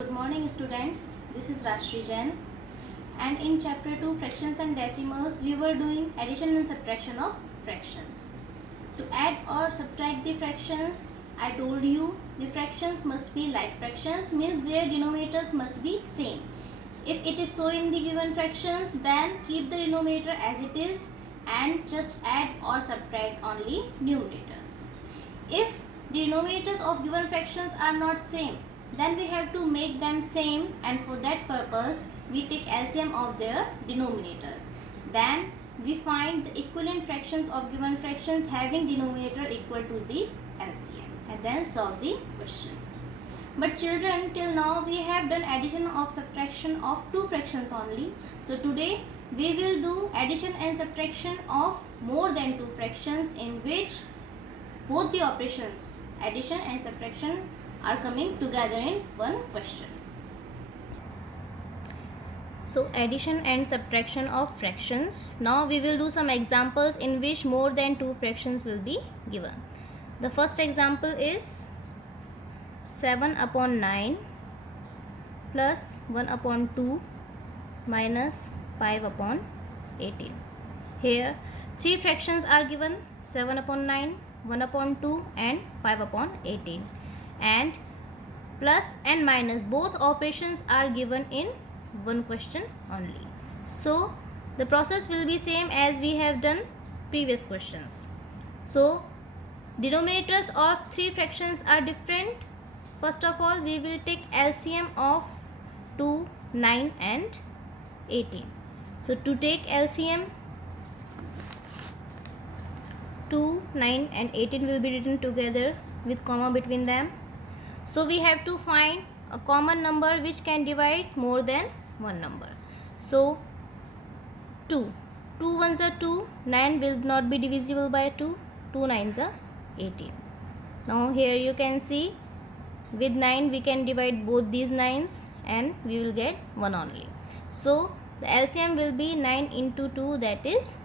Good morning students, this is Rashri Jain, and in chapter 2 fractions and decimals we were doing addition and subtraction of fractions. To add or subtract the fractions, I told you the fractions must be like fractions, means their denominators must be same. If it is so in the given fractions, then keep the denominator as it is and just add or subtract only numerators. If the denominators of given fractions are not same, then we have to make them same, and for that purpose we take LCM of their denominators. Then we find the equivalent fractions of given fractions having denominator equal to the LCM and then solve the question. But children, till now we have done addition of subtraction of two fractions only. So today we will do addition and subtraction of more than two fractions, in which both the operations addition and subtraction are coming together in one question. So addition and subtraction of fractions. Now we will do some examples in which more than two fractions will be given. The first example is 7 upon 9 plus 1 upon 2 minus 5 upon 18. Here three fractions are given: 7 upon 9, 1 upon 2 and 5 upon 18, and plus and minus both operations are given in one question only. So the process will be same as we have done previous questions. So denominators of three fractions are different. First of all, we will take LCM of 2, 9 and 18. So to take LCM, 2, 9 and 18 will be written together with comma between them. So we have to find a common number which can divide more than one number. So 2. 2 ones are 2, 9 will not be divisible by 2, 2 nines are 18. Now here you can see with 9 we can divide both these 9s and we will get 1 only. So the LCM will be 9 into 2, that is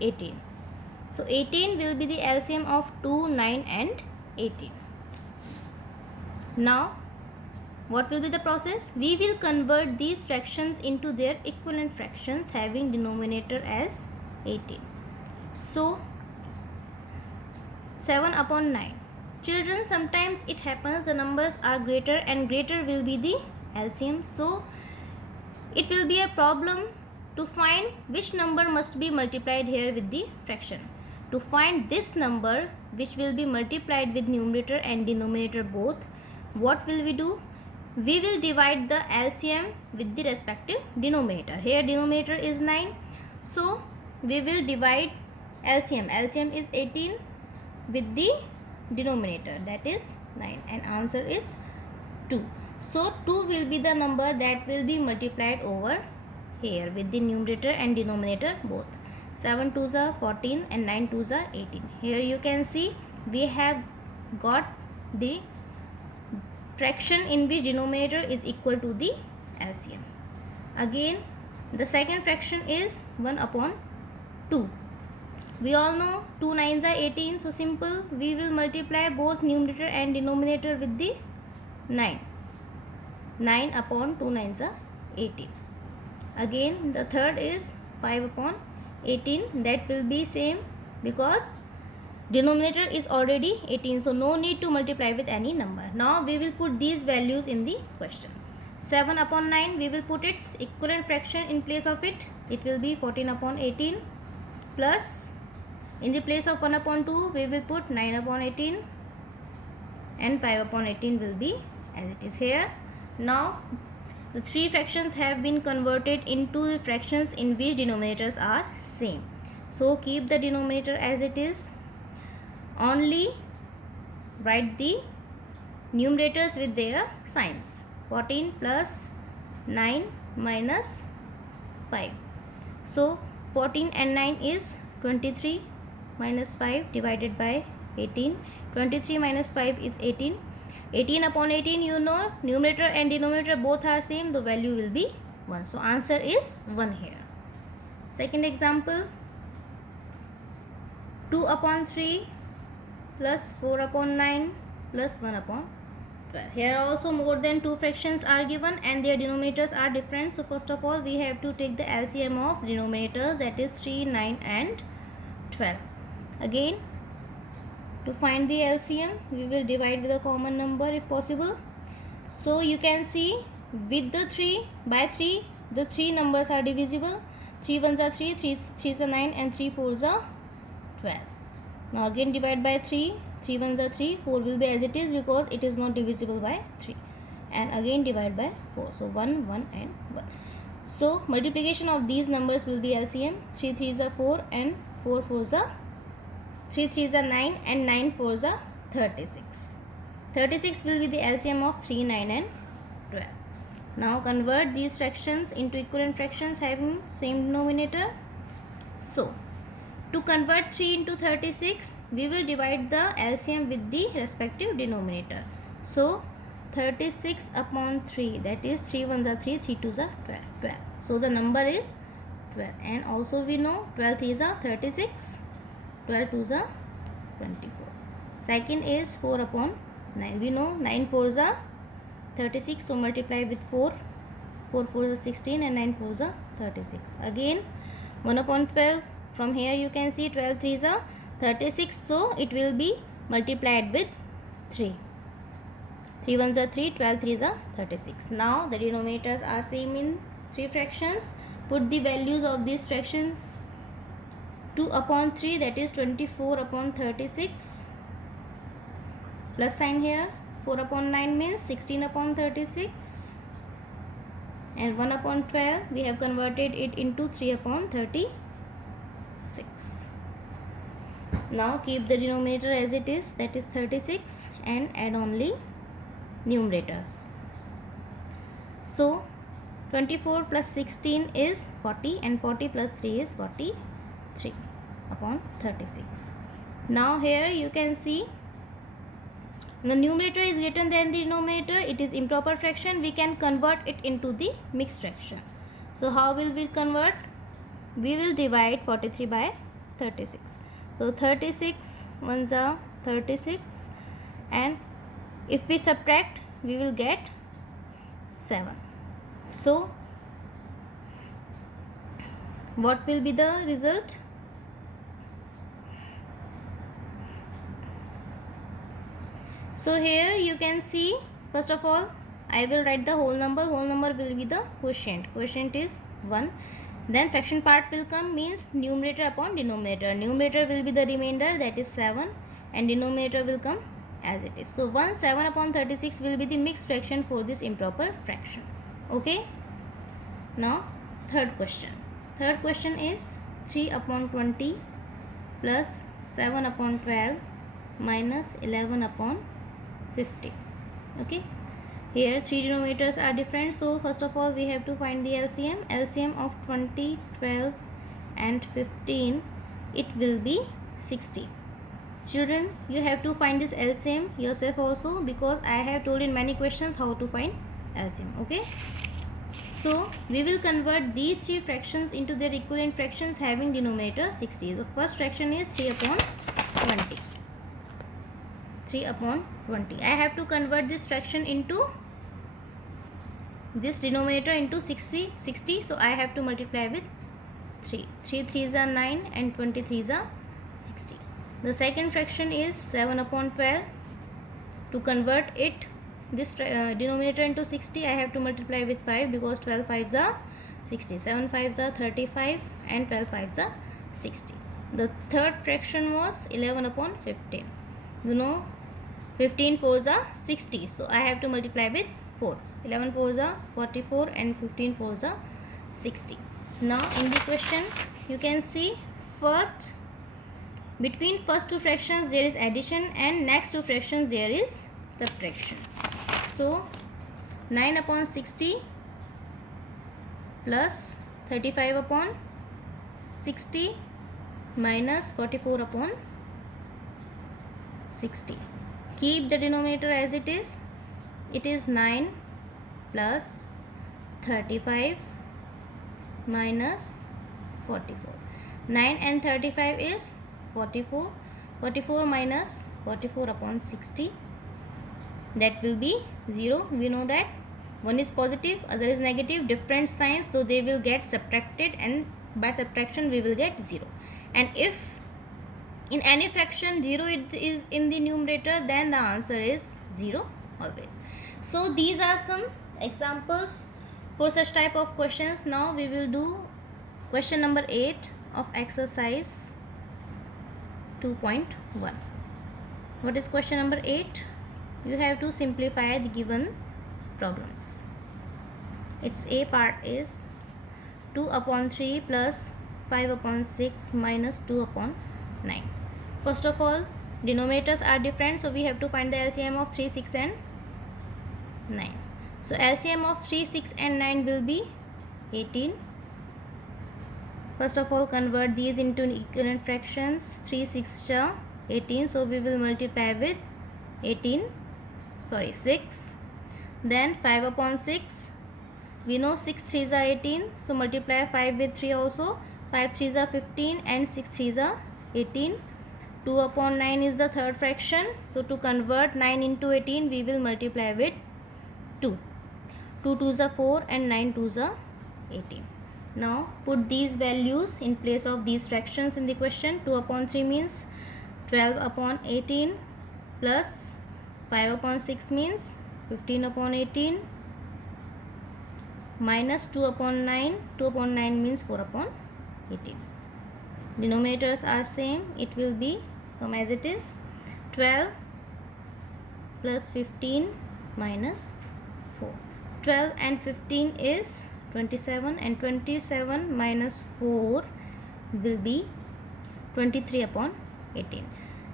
18. So 18 will be the LCM of 2, 9 and 18. Now what will be the process? We will convert these fractions into their equivalent fractions having denominator as 18. So 7 upon 9. Children, sometimes it happens the numbers are greater and greater will be the LCM. So it will be a problem to find which number must be multiplied here with the fraction. To find this number which will be multiplied with numerator and denominator both, what will we do? We will divide the LCM with the respective denominator. Here denominator is 9. So we will divide LCM. LCM is 18 with the denominator, that is 9, and answer is 2. So 2 will be the number that will be multiplied over here with the numerator and denominator both. 7 2s are 14 and 9 2s are 18. Here you can see we have got the fraction in which denominator is equal to the LCM. Again the second fraction is 1 upon 2. We all know 2 nines are 18, so simple, we will multiply both numerator and denominator with the 9. 9 upon 2 nines are 18. Again the third is 5 upon 18, that will be same because denominator is already 18, so no need to multiply with any number. Now we will put these values in the question. 7 upon 9, we will put its equivalent fraction in place of it. It will be 14 upon 18 plus, in the place of 1 upon 2 we will put 9 upon 18 and 5 upon 18 will be as it is here. Now the three fractions have been converted into fractions in which denominators are same. So keep the denominator as it is. Only write the numerators with their signs. 14 plus 9 minus 5. So 14 and 9 is 23 minus 5 divided by 18. 23 minus 5 is 18. 18 upon 18, you know numerator and denominator both are same, the value will be 1. So answer is 1 here. Second example, 2 upon 3 plus 4 upon 9 plus 1 upon 12. Here also more than 2 fractions are given and their denominators are different. So first of all we have to take the LCM of denominators, that is 3, 9 and 12. Again, to find the LCM we will divide with a common number if possible. So you can see with the 3 by 3 the 3 numbers are divisible. 3 ones are 3, 3 3s are 9 and 3 4s are 12. Now again divide by 3, 3 ones are 3, 4 will be as it is because it is not divisible by 3, and again divide by 4. So 1, 1 and 1. So multiplication of these numbers will be LCM. 3 3s are 4 and 4 4s are 3 3s are 9 and 9 4s are 36. 36 will be the LCM of 3, 9 and 12. Now convert these fractions into equivalent fractions having same denominator. So to convert 3 into 36, we will divide the LCM with the respective denominator. So 36 upon 3, that is 3 ones are 3, 3 twos are 12. So the number is 12, and also we know 12 threes are 36, 12 twos are 24. Second is 4 upon 9. We know 9 fours are 36, so multiply with 4. 4 fours are 16 and 9 fours are 36. Again 1 upon 12. From here you can see 12 threes are 36, so it will be multiplied with 3. 3 ones are 3, 12 threes are 36. Now the denominators are same in 3 fractions. Put the values of these fractions. 2 upon 3, that is 24 upon 36. Plus sign here. 4 upon 9 means 16 upon 36. And 1 upon 12, we have converted it into 3 upon 36. Now keep the denominator as it is, that is 36, and add only numerators. So 24 plus 16 is 40 and 40 plus 3 is 43 upon 36. Now here you can see the numerator is greater than the denominator. It is improper fraction. We can convert it into the mixed fraction. So how will we convert? We will divide 43 by 36. So 36 ones are 36, and if we subtract we will get 7. So what will be the result? So here you can see, first of all I will write the whole number. Whole number will be the quotient. Quotient is 1. Then fraction part will come, means numerator upon denominator. Numerator will be the remainder, that is 7, and denominator will come as it is. So 1 7 upon 36 will be the mixed fraction for this improper fraction. Okay. Now third question. Third question is 3 upon 20 plus 7 upon 12 minus 11 upon 50. Okay. Here 3 denominators are different, so first of all we have to find the LCM. LCM of 20, 12 and 15, it will be 60. Children, you have to find this LCM yourself also, because I have told in many questions how to find LCM. Okay. So we will convert these 3 fractions into their equivalent fractions having denominator 60. So first fraction is 3 upon 20. 3 upon 20. I have to convert this fraction into this denominator into 60. So I have to multiply with 3. 3 3s are 9 and 23s are 60. The second fraction is 7 upon 12. To convert it, this denominator into 60, I have to multiply with 5, because 12 5s are 60. 7 5s are 35 and 12 5s are 60. The third fraction was 11 upon 15. You know 15 4s are 60, so I have to multiply with 4. 11 4s are 44 and 15 4s are 60. Now in the question you can see, first between first 2 fractions there is addition and next 2 fractions there is subtraction. So 9 upon 60 plus 35 upon 60 minus 44 upon 60. Keep the denominator as it is. It is 9 plus 35 minus 44. 9 and 35 is 44. 44 minus 44 upon 60. that will be 0. We know that one is positive, other is negative, different signs, so they will get subtracted, and by subtraction we will get 0. And if in any fraction 0 is in the numerator, then the answer is 0 always. So these are some examples for such type of questions. Now we will do question number 8 of exercise 2.1. What is question number 8? You have to simplify the given problems. Its A part is 2 upon 3 plus 5 upon 6 minus 2 upon 9. First of all, denominators are different, so we have to find the LCM of 3, 6 and 9. So LCM of 3, 6 and 9 will be 18. First of all, convert these into equivalent fractions. 3 6 are 18, so we will multiply with 6. Then 5 upon 6, we know 6 3s are 18, so multiply 5 with 3 also. 5 3s are 15 and 6 3s are 18. 2 upon 9 is the third fraction, so to convert 9 into 18 we will multiply with 2. 2 2s are 4 and 9 2s are 18. Now put these values in place of these fractions in the question. 2 upon 3 means 12 upon 18 plus 5 upon 6 means 15 upon 18 minus 2 upon 9. 2 upon 9 means 4 upon 18. Denominators are same. It will be come as it is. 12 plus 15 minus 4. 12 and 15 is 27, and 27 minus 4 will be 23 upon 18.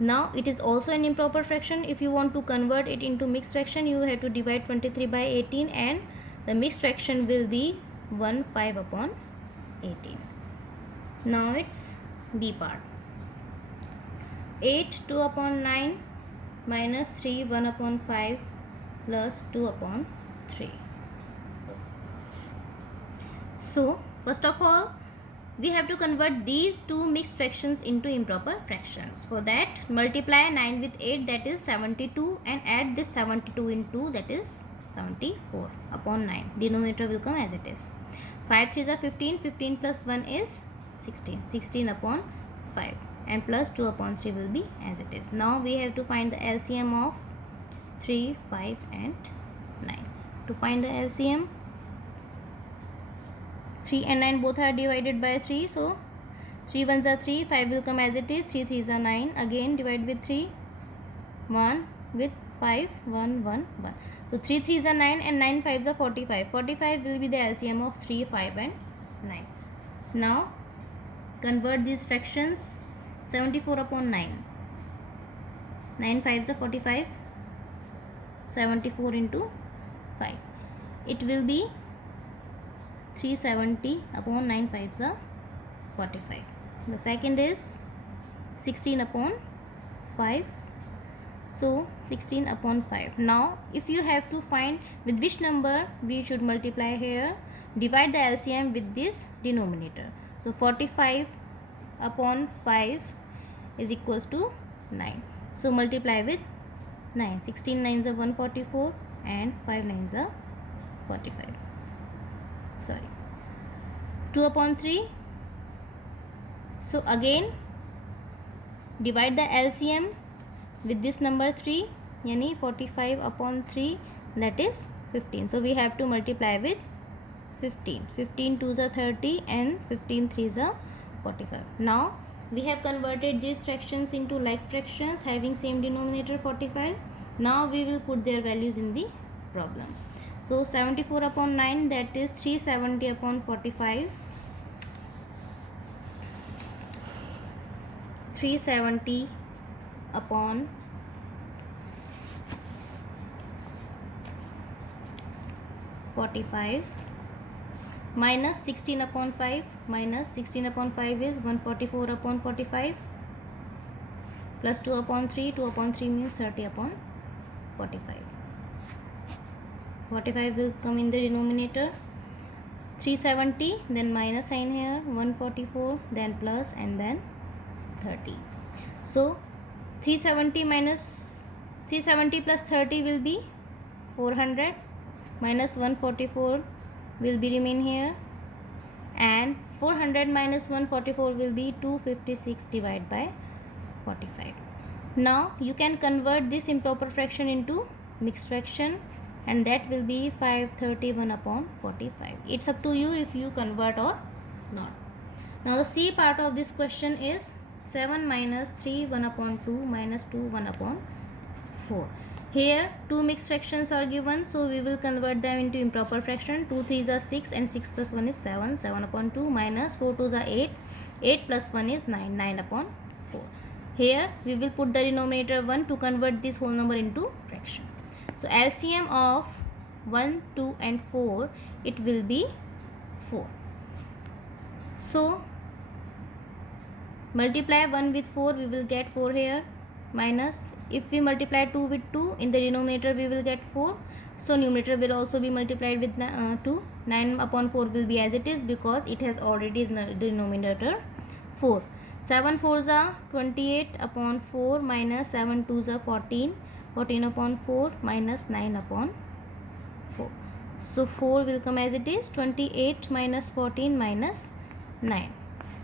Now it is also an improper fraction. If you want to convert it into mixed fraction, you have to divide 23 by 18, and the mixed fraction will be 1 5 upon 18. Now it's B part. 8 2 upon 9 minus 3 1 upon 5 plus 2 upon 3. So first of all, we have to convert these two mixed fractions into improper fractions. For that, multiply 9 with 8, that is 72, and add this 72 in 2, that is 74 upon 9. Denominator will come as it is. 5 3s are 15. 15 plus 1 is 16. 16 upon 5, and plus 2 upon 3 will be as it is. Now we have to find the LCM of 3, 5 and 9. To find the LCM, 3 and 9 both are divided by 3, so 3 1s are 3, 5 will come as it is, 3 3s are 9, again divide with 3, 1 with 5, 1 1 1. So 3 3s are 9 and 9 5s are 45. 45 will be the LCM of 3, 5 and 9. Now convert these fractions. 74 upon 9. 9 5s are 45. 74 into 5. It will be 370 upon 9 5s are 45. The second is 16 upon 5. So 16 upon 5. Now if you have to find with which number we should multiply here, divide the LCM with this denominator. So 45 upon 5 is equals to 9. So multiply with 9. 16 9s are 144 and 5 9s are 45. Sorry, 2 upon 3. So again divide the LCM with this number 3, yani 45 upon 3, that is 15. So we have to multiply with 15. 15 2s are 30 and 15 3s are 45. Now we have converted these fractions into like fractions having same denominator 45. Now we will put their values in the problem. So 74 upon 9, that is 370 upon 45. 370 upon 45 minus 16 upon 5. Minus 16 upon 5 is 144 upon 45 plus 2 upon 3. 2 upon 3 means 30 upon 45. 45 will come in the denominator. 370, then minus sign here, 144, then plus, and then 30. So 370 minus 370 plus 30 will be 400, minus 144 will be remain here, and 400 minus 144 will be 256 divided by 45. Now you can convert this improper fraction into mixed fraction, and that will be 531 upon 45. It's up to you if you convert or not. Now the C part of this question is 7 minus 3 1 upon 2 minus 2 1 upon 4. Here two mixed fractions are given, so we will convert them into improper fraction. 2 3s are 6 and 6 plus 1 is 7. 7 upon 2 minus 4 2s are 8. 8 plus 1 is 9. 9 upon 4. Here we will put the denominator 1 to convert this whole number into fraction. So LCM of 1, 2 and 4, it will be 4. So multiply 1 with 4, we will get 4 here, minus if we multiply 2 with 2, in the denominator we will get 4. So numerator will also be multiplied with 2. 9 upon 4 will be as it is because it has already the denominator 4. 7 4s are 28 upon 4 minus 7 2s are 14. 14 upon 4 minus 9 upon 4. So 4 will come as it is. 28 minus 14 minus 9.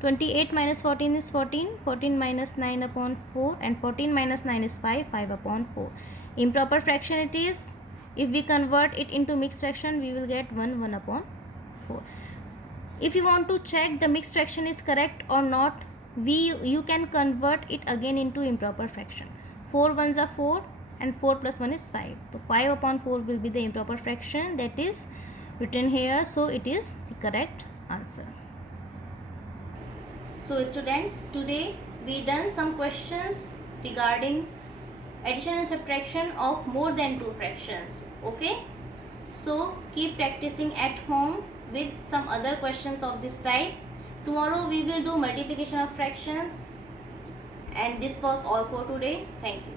28 minus 14 is 14. 14 minus 9 upon 4, and 14 minus 9 is 5. 5 upon 4. Improper fraction it is. If we convert it into mixed fraction, we will get 1 1 upon 4. If you want to check the mixed fraction is correct or not, you can convert it again into improper fraction. 4 1s are 4 and 4 plus 1 is 5. So 5 upon 4 will be the improper fraction that is written here. So it is the correct answer. So students, today we done some questions regarding addition and subtraction of more than 2 fractions. Okay. So keep practicing at home with some other questions of this type. Tomorrow we will do multiplication of fractions, and this was all for today. Thank you.